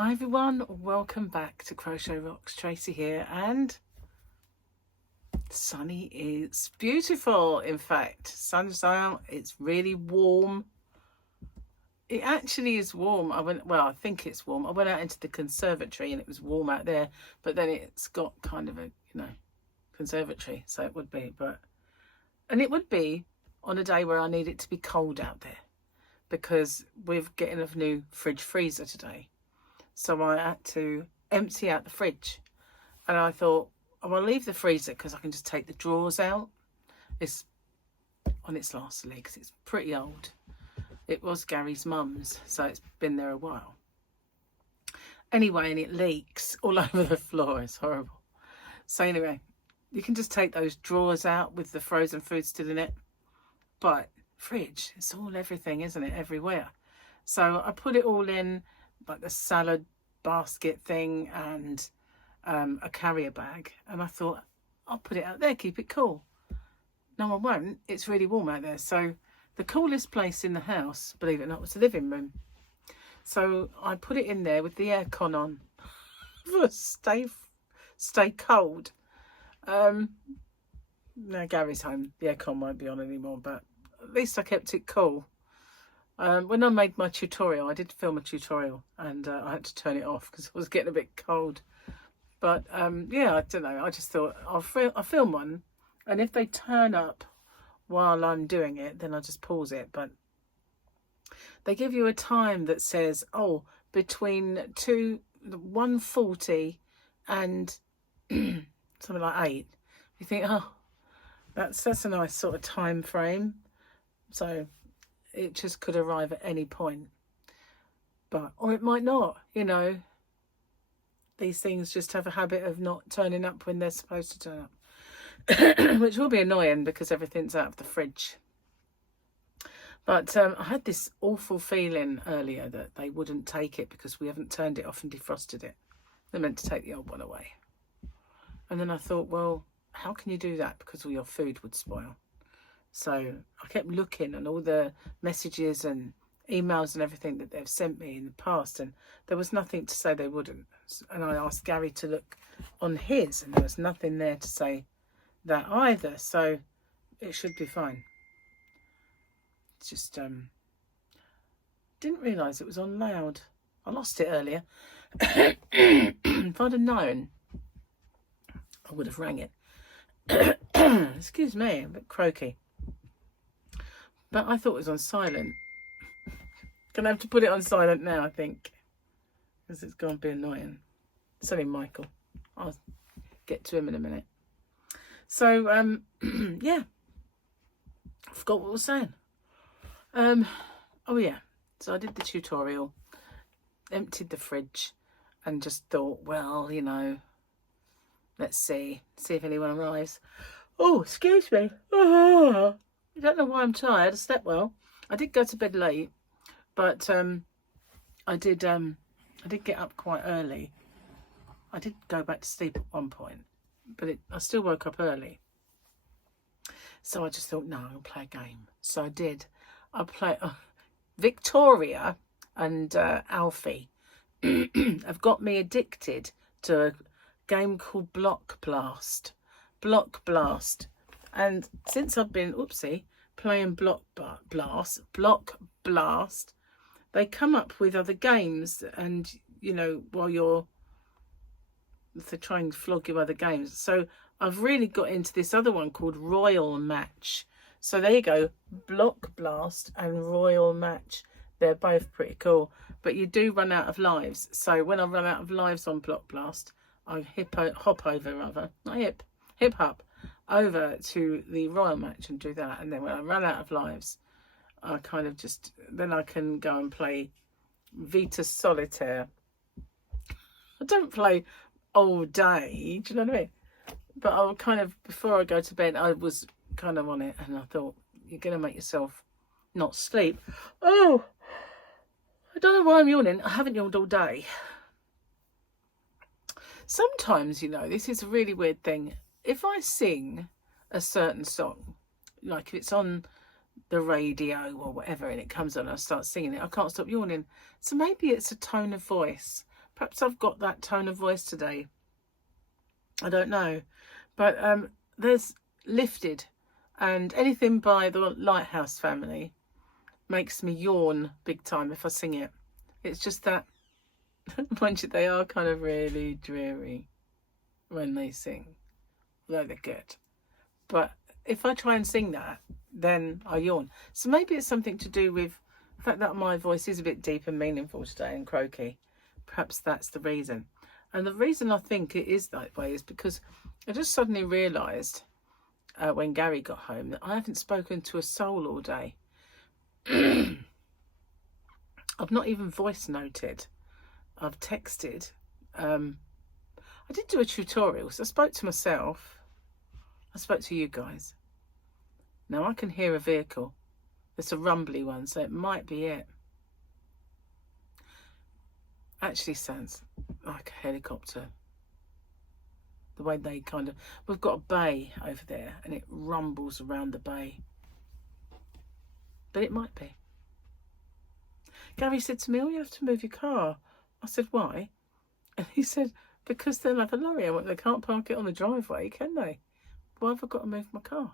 Hi everyone, welcome back to Crochet Rocks. Tracy here, and sunny is beautiful. In fact, sun's out, it's really warm. It actually is warm. I think it's warm. I went out into the conservatory and it was warm out there, but then it's got kind of a, conservatory, so it would be, and it would be on a day where I need it to be cold out there because we're getting a new fridge freezer today. So I had to empty out the fridge, and I thought, oh, I'll leave the freezer because I can just take the drawers out. It's on its last legs. It's pretty old. It was Gary's mum's, so it's been there a while. Anyway, and it leaks all over the floor. It's horrible. So anyway, you can just take those drawers out with the frozen food still in it. But fridge, it's all everything, isn't it? Everywhere. So I put it all in, like the salad basket thing and a carrier bag, and I thought I'll put it out there, keep it cool. No, I won't. It's really warm out there. So the coolest place in the house, believe it or not, was the living room. So I put it in there with the aircon on for stay cold. Now Gary's home, the aircon won't be on anymore, but at least I kept it cool. When I made my tutorial, I did film a tutorial, and I had to turn it off because it was getting a bit cold. But yeah, I don't know. I just thought I'll film one, and if they turn up while I'm doing it, then I'll just pause it. But they give you a time that says, oh, between 1:40 and something like 8. You think, oh, that's a nice sort of time frame. So it just could arrive at any point, or it might not. These things just have a habit of not turning up when they're supposed to turn up, which will be annoying because everything's out of the fridge. But I had this awful feeling earlier that they wouldn't take it because we haven't turned it off and defrosted it. They're meant to take the old one away. And then I thought, well, how can you do that? Because all your food would spoil. So I kept looking and all the messages and emails and everything that they've sent me in the past, and there was nothing to say they wouldn't. And I asked Gary to look on his, and there was nothing there to say that either. So it should be fine. It's just didn't realise it was on loud. I lost it earlier. If I'd have known, I would have rang it. Excuse me, a bit croaky. But I thought it was on silent. Gonna have to put it on silent now, I think, because it's going to be annoying. It's only Michael. I'll get to him in a minute. So, yeah. I forgot what I was saying. Oh, yeah. So I did the tutorial, emptied the fridge, and just thought, well, let's see if anyone arrives. Oh, excuse me. Oh. I don't know why I'm tired. I slept well. I did go to bed late, but I did get up quite early. I did go back to sleep at one point, but I still woke up early. So I just thought, no, I'll play a game. So I did. I played Victoria and Alfie have got me addicted to a game called Block Blast. And since I've been, playing Block Blast, they come up with other games, and while they're trying to flog you other games. So I've really got into this other one called Royal Match. So there you go, Block Blast and Royal Match. They're both pretty cool, but you do run out of lives. So when I run out of lives on Block Blast, I hop over to the Royal Match and do that. And then when I run out of lives, I kind of then I can go and play Vita Solitaire. I don't play all day, do you know what I mean? But I'll before I go to bed, I was kind of on it, and I thought, you're going to make yourself not sleep. Oh, I don't know why I'm yawning. I haven't yawned all day. Sometimes, this is a really weird thing. If I sing a certain song, like if it's on the radio or whatever and it comes on and I start singing it, I can't stop yawning. So maybe it's a tone of voice, Perhaps I've got that tone of voice today. I don't know. But there's Lifted, and anything by the Lighthouse Family makes me yawn big time if I sing it. It's just that, mind you, they are kind of really dreary when they sing, although they're good. But if I try and sing that, then I yawn. So maybe it's something to do with the fact that my voice is a bit deep and meaningful today and croaky. Perhaps that's the reason. And the reason I think it is that way is because I just suddenly realised when Gary got home that I haven't spoken to a soul all day. I've not even voice noted. I've texted. I did do a tutorial, so I spoke to myself. I spoke to you guys. Now I can hear a vehicle. It's a rumbly one, so it might be it. Actually sounds like a helicopter. The way they kind of... We've got a bay over there and it rumbles around the bay. But it might be. Gary said to me, oh, you have to move your car. I said, why? And he said, because they'll have a lorry. I went, they can't park it on the driveway, can they? Why have I got to move my car?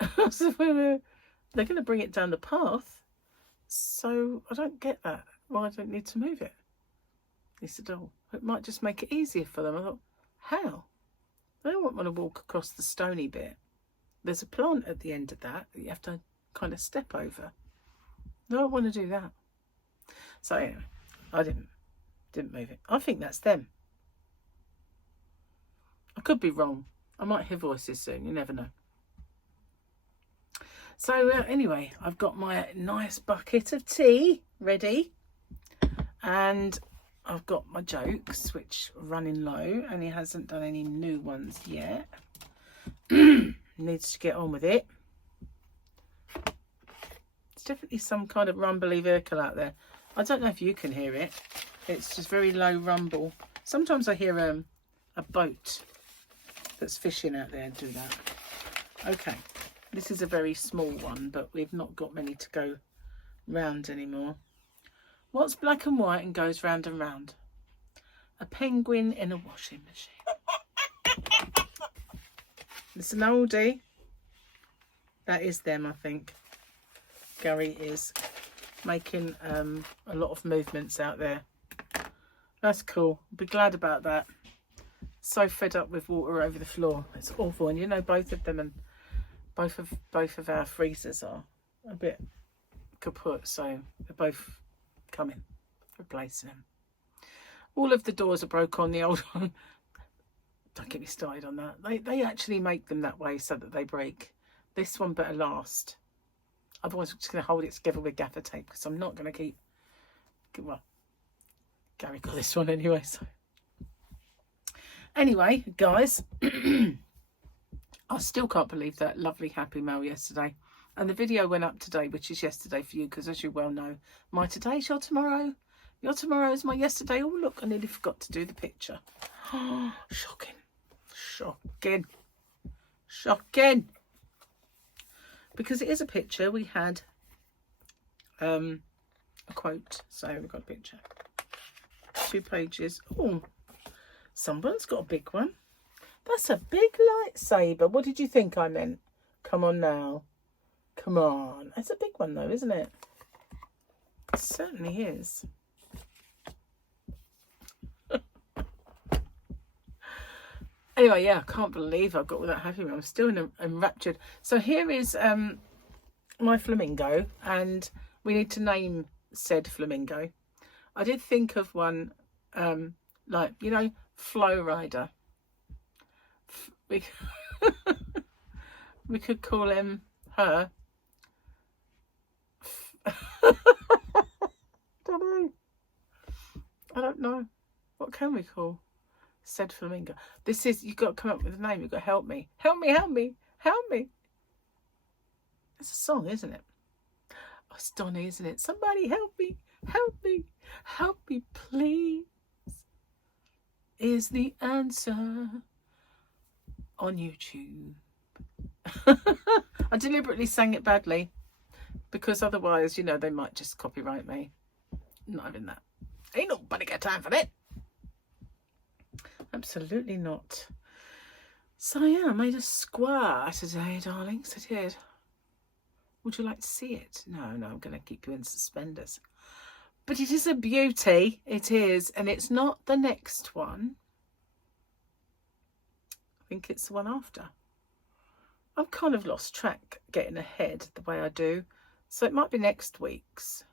I said, well, they're going to bring it down the path. So I don't get that. Why I don't need to move it. He said, oh, it might just make it easier for them. I thought, how? They don't want to walk across the stony bit. There's a plant at the end of that you have to kind of step over. They don't want to do that. So anyway, I didn't move it. I think that's them. I could be wrong. I might hear voices soon. You never know. So anyway, I've got my nice bucket of tea ready. And I've got my jokes, which are running low. And he hasn't done any new ones yet. Needs to get on with it. It's definitely some kind of rumbly vehicle out there. I don't know if you can hear it. It's just very low rumble. Sometimes I hear a boat that's fishing out there do that. Okay, this is a very small one, but we've not got many to go round anymore. What's black and white and goes round and round? A penguin in a washing machine. It's an oldie. That is them, I think. Gary is making a lot of movements out there. That's cool. Be glad about that. So fed up with water over the floor. It's awful. And you know, both of them and both of our freezers are a bit kaput, so they're both coming, replacing them. All of the doors are broke on the old one. Don't get me started on that. They actually make them that way so that they break. This one better last. Otherwise I'm just going to hold it together with gaffer tape, because I'm not going to keep... Well, Gary got this one anyway, so... Anyway, guys, I still can't believe that lovely happy mail yesterday. And the video went up today, which is yesterday for you, because as you well know, my today's your tomorrow. Your tomorrow is my yesterday. Oh, look, I nearly forgot to do the picture. Oh, shocking. Shocking. Shocking. Because it is a picture. We had a quote. So we've got a picture. 2 pages. Oh, someone's got a big one. That's a big lightsaber. What did you think I meant? Come on now. Come on. It's a big one though, isn't it? It certainly is. Anyway, yeah, I can't believe I got all that happy. I'm still enraptured. So here is my flamingo, and we need to name said flamingo. I did think of one, like, you know, Flow Rider. We could call him her. I don't know. What can we call said flamingo? This is, you've got to come up with a name. You've got to help me. Help me, help me, help me. It's a song, isn't it? Oh, it's Donny, isn't it? Somebody help me, help me, help me, please. Is the answer on YouTube. I deliberately sang it badly because otherwise, you know, they might just copyright me. Not having that. Ain't nobody got time for that. Absolutely not. So yeah, I made a square today, darlings. I did. Would you like to see it? No, I'm going to keep you in suspenders. But it is a beauty. It is. And it's not the next one. I think it's the one after. I've kind of lost track getting ahead the way I do. So it might be next week's.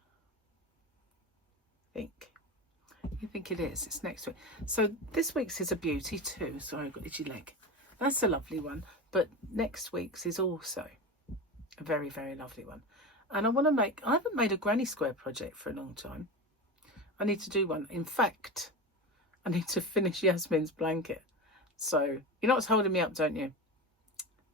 I think. You think it is. It's next week. So this week's is a beauty too. Sorry, I've got itchy leg. That's a lovely one. But next week's is also a very, very lovely one. And I haven't made a granny square project for a long time. I need to do one. In fact, I need to finish Yasmin's blanket. So, you know what's holding me up, don't you?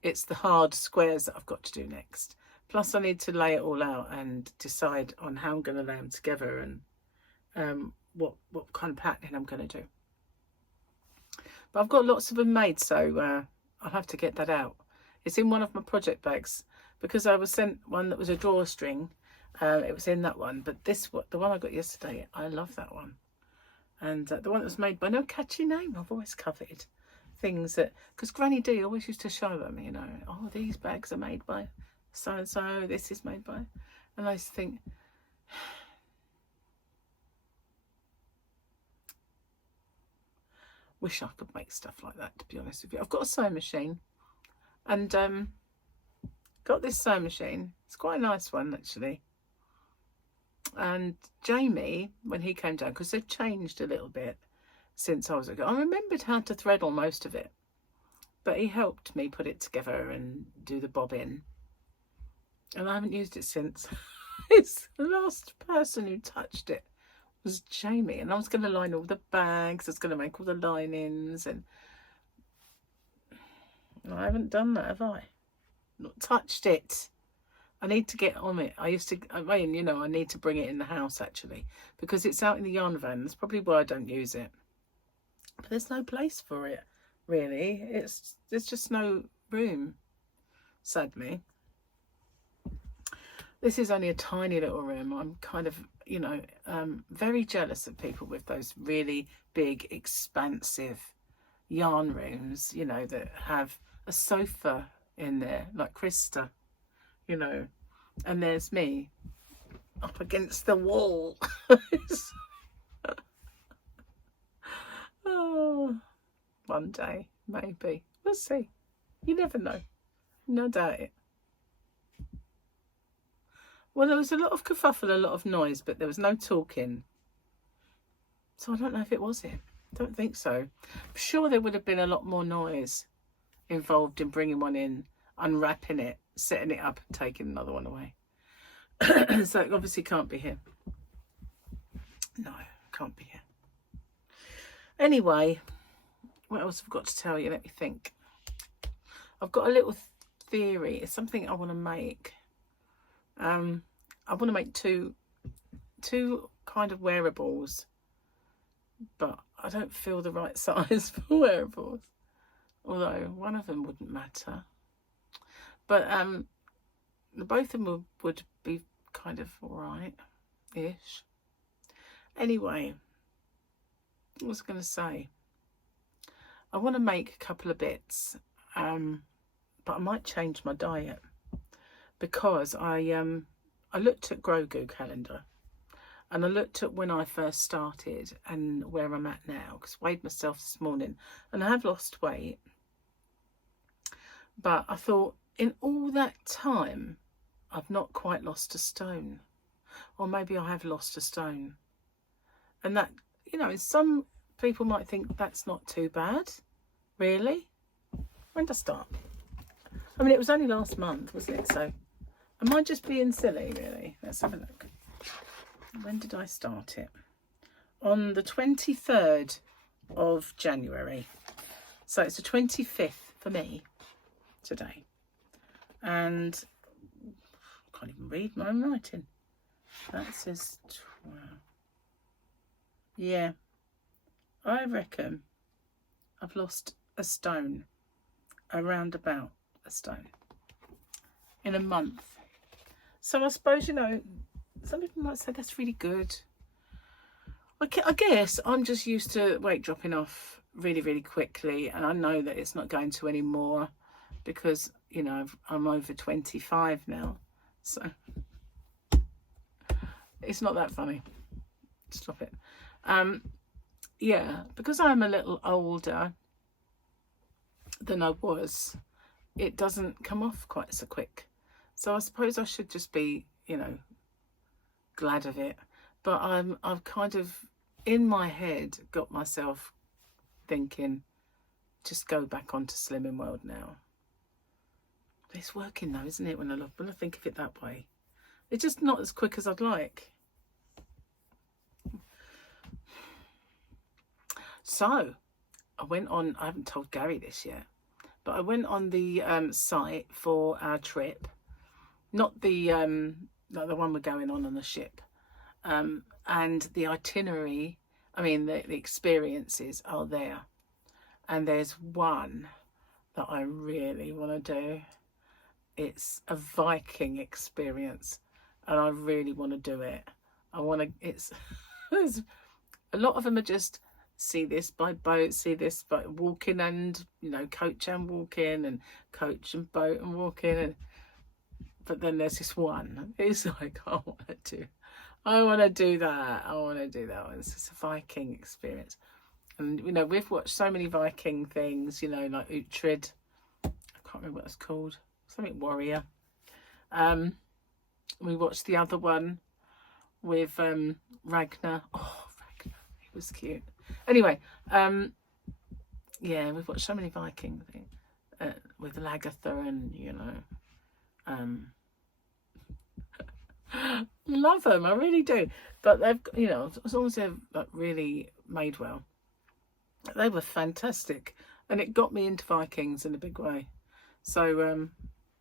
It's the hard squares that I've got to do next. Plus, I need to lay it all out and decide on how I'm going to lay them together and what kind of patterning I'm going to do. But I've got lots of them made, so I'll have to get that out. It's in one of my project bags because I was sent one that was a drawstring. It was in that one, but the one I got yesterday, I love that one. And the one that was made by no catchy name. I've always coveted things that, because Granny D always used to show them, you know, oh, these bags are made by so and so, this is made by, and I used to think, wish I could make stuff like that, to be honest with you. I've got a sewing machine, and got this sewing machine. It's quite a nice one, actually. And Jamie, when he came down, because they've changed a little bit since I was ago, I remembered how to thread on most of it, but he helped me put it together and do the bobbin, and I haven't used it since. It's the last person who touched it was Jamie, and I was going to line all the bags, I was going to make all the linings, and I haven't done that, have I? Not touched it. I need to get on it. I mean, you know, I need to bring it in the house, actually, because it's out in the yarn van. That's probably why I don't use it. But there's no place for it, really. There's just no room, sadly. This is only a tiny little room. I'm kind of, you know, very jealous of people with those really big, expansive yarn rooms, you know, that have a sofa in there, like Krista, you know, and there's me up against the wall. Oh, one day, maybe. We'll see. You never know. No doubt it. Well, there was a lot of kerfuffle, a lot of noise, but there was no talking. So I don't know if it was it. Don't think so. I'm sure there would have been a lot more noise involved in bringing one in, unwrapping it, setting it up and taking another one away. So it obviously can't be here. No, can't be here. Anyway, what else have I got to tell you? Let me think. I've got a little theory. It's something I want to make. I want to make two kind of wearables, but I don't feel the right size for wearables. Although one of them wouldn't matter. But both of them would be kind of alright-ish. Anyway, what was I going to say? I want to make a couple of bits, but I might change my diet, because I looked at Grogu calendar, and I looked at when I first started and where I'm at now, because I weighed myself this morning and I have lost weight. But I thought, in all that time, I've not quite lost a stone. Or maybe I have lost a stone. And that, you know, some people might think that's not too bad. Really? When did I start? I mean, it was only last month, wasn't it? So, am I just being silly, really? Let's have a look. When did I start it? On the 23rd of January. So, it's the 25th for me today. And I can't even read my own writing. That says 12. Yeah, I reckon I've lost a stone, around about a stone, in a month. So I suppose, you know, some people might say that's really good. I guess I'm just used to weight dropping off really, really quickly, and I know that it's not going to anymore because, you know, I'm over 25 now, so it's not that funny. Stop it. Yeah, because I'm a little older than I was, it doesn't come off quite so quick. So I suppose I should just be, you know, glad of it. But I've kind of, in my head, got myself thinking, just go back onto Slimming World now. It's working though, isn't it, when I think of it that way? It's just not as quick as I'd like. So I went on, I haven't told Gary this yet, but I went on the site for our trip. Not the one we're going on the ship. And the itinerary, I mean, the experiences are there. And there's one that I really want to do. It's a Viking experience, and I really want to do it. It's a lot of them are just see this by boat, see this by walking, and, you know, coach and walking, and coach and boat and walking. But then there's this one. It's like, I want to do that. I want to do that one. It's just a Viking experience. And, you know, we've watched so many Viking things, you know, like Uhtred. I can't remember what it's called. Something warrior. We watched the other one with Ragnar. Oh, Ragnar, he was cute. Anyway, yeah, we've watched so many Viking things with Lagertha, and, you know, love them, I really do. But they've, you know, as long as they're like really made well, they were fantastic, and it got me into Vikings in a big way. So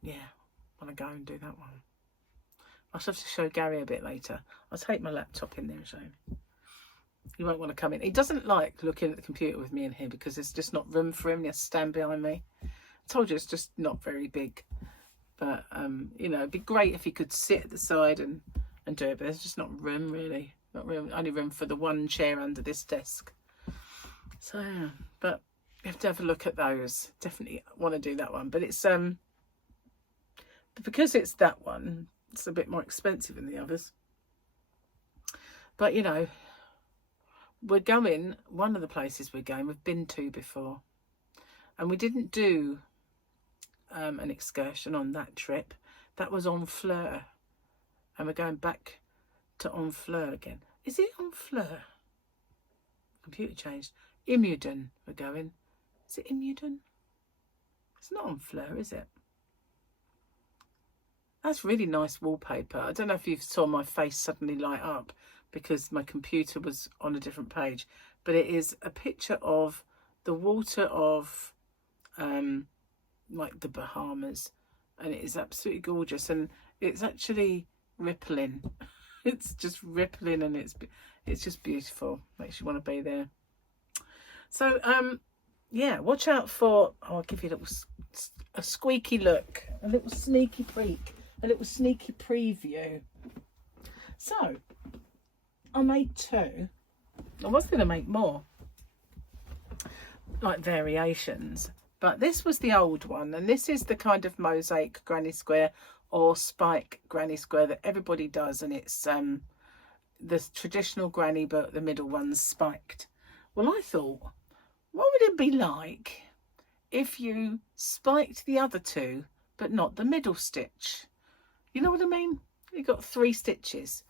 yeah, I want to go and do that one. I'll have to show Gary a bit later. I'll take my laptop in there and show him. He won't want to come in. He doesn't like looking at the computer with me in here because there's just not room for him. He has to stand behind me. I told you it's just not very big. But, you know, it'd be great if he could sit at the side and do it. But there's just not room, really. Not room. Only room for the one chair under this desk. So, yeah. But you have to have a look at those. Definitely want to do that one. But it's, because it's that one, it's a bit more expensive than the others. But, you know, we're going, one of the places we're going, we've been to before. And we didn't do an excursion on that trip. That was Honfleur, and we're going back to Honfleur again. Is it Honfleur? Computer changed. Imuden we're going. Is it Imuden? It's not Honfleur, is it? That's really nice wallpaper. I don't know if you saw my face suddenly light up because my computer was on a different page, but it is a picture of the water of like the Bahamas, and it is absolutely gorgeous, and it's actually rippling. It's just rippling, and it's just beautiful. Makes you want to be there. So yeah, watch out for, I'll give you a squeaky look, a little sneaky peek, a little sneaky preview. So I made 2. I was going to make more, like variations, but this was the old one, and this is the kind of mosaic granny square or spike granny square that everybody does, and it's the traditional granny, but the middle one's spiked. Well, I thought, what would it be like if you spiked the other 2 but not the middle stitch? You know what I mean? You've got 3 stitches.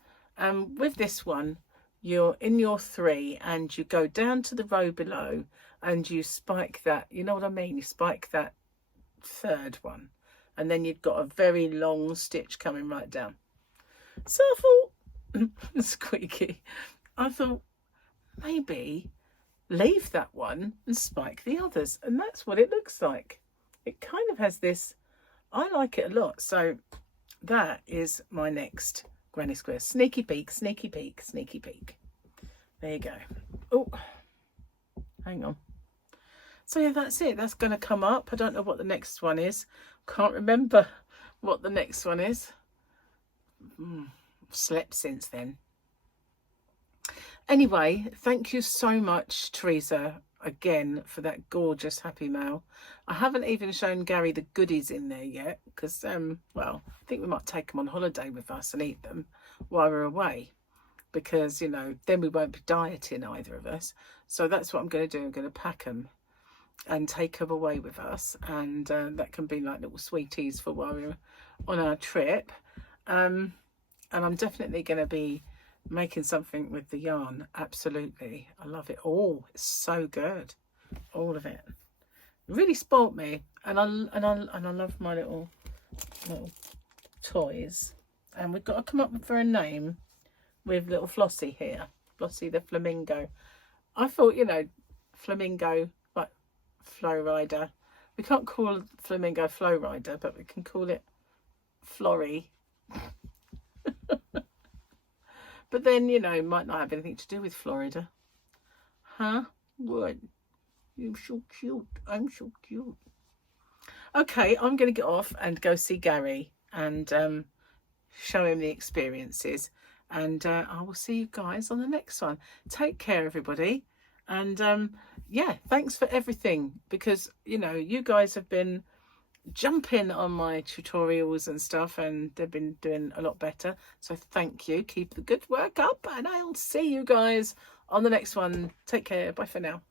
With this one, you're in your 3 and you go down to the row below and you spike that, you know what I mean? You spike that 3rd one, and then you've got a very long stitch coming right down. So I thought, squeaky, I thought maybe leave that one and spike the others, and that's what it looks like. It kind of has this, I like it a lot. So that is my next granny square. Sneaky peek, sneaky peek, sneaky peek. There you go. Oh, hang on. So yeah, that's it. That's going to come up. I don't know what the next one is. Can't remember what the next one is. Slept since then. Anyway, thank you so much, Teresa, again, for that gorgeous happy mail. I haven't even shown Gary the goodies in there yet because, well, I think we might take them on holiday with us and eat them while we're away because, you know, then we won't be dieting, either of us. So that's what I'm going to do. I'm going to pack them and take them away with us, and that can be like little sweeties for while we're on our trip. And I'm definitely going to be making something with the yarn. Absolutely, I love it all. It's so good, all of it. Really spoilt me, and I love my little toys. And we've got to come up with a name with little Flossie here, Flossie the flamingo. I thought, you know, flamingo like flow rider. We can't call flamingo flow rider, but we can call it Florrie. But then, you know, might not have anything to do with Florida. Huh? What? You're so cute. I'm so cute. Okay, I'm going to get off and go see Gary and show him the experiences. And I will see you guys on the next one. Take care, everybody. And yeah, thanks for everything. Because, you know, you guys have been jumping on my tutorials and stuff, and they've been doing a lot better, so thank you. Keep the good work up, and I'll see you guys on the next one. Take care. Bye for now.